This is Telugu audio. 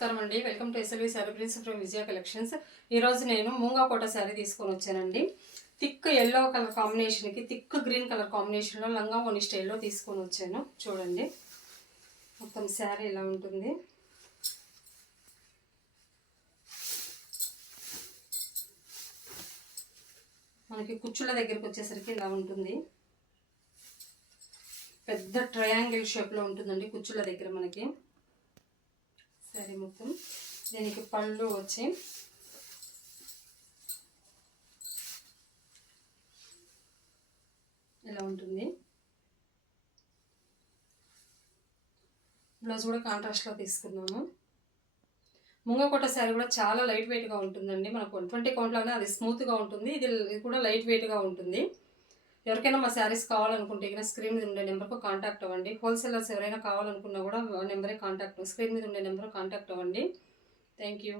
నమస్కారం అండి, welcome to SLV sari prince from Vijaya collections. ఈరోజు నేను మూంగా కోట శారీ తీసుకొని వచ్చానండి. థిక్ ఎల్లో కలర్ కాంబినేషన్కి థిక్ గ్రీన్ కలర్ కాంబినేషన్లో లంగా ఓని స్టైల్లో తీసుకొని వచ్చాను. చూడండి, మొత్తం శారీ ఇలా ఉంటుంది. మనకి కుచ్చుల దగ్గరికి వచ్చేసరికి ఇలా ఉంటుంది. పెద్ద ట్రయాంగిల్ షేప్లో ఉంటుందండి కుచ్చుల దగ్గర మనకి శారీ మొత్తం. దీనికి పళ్ళు వచ్చి ఇలా ఉంటుంది. బ్లౌజ్ కూడా కాంట్రాస్ట్లో తీసుకున్నాము. ముంగకోట శారీ కూడా చాలా లైట్ వెయిట్గా ఉంటుందండి. మనకు 120 కౌంట్లోనే అది స్మూత్గా ఉంటుంది. ఇది కూడా లైట్ వెయిట్గా ఉంటుంది. ఎవరికైనా మా శారీస్ కావాలనుకుంటే ఇక్కడ స్క్రీన్ మీద ఉండే నెంబర్కు కాంటాక్ట్ అవ్వండి. హోల్సేలర్స్ ఎవరైనా కావాలనుకున్నా కూడా నెంబరే కాంటాక్ట్, స్క్రీన్ మీద ఉండే నెంబర్ కాంటాక్ట్ అవ్వండి. Thank you.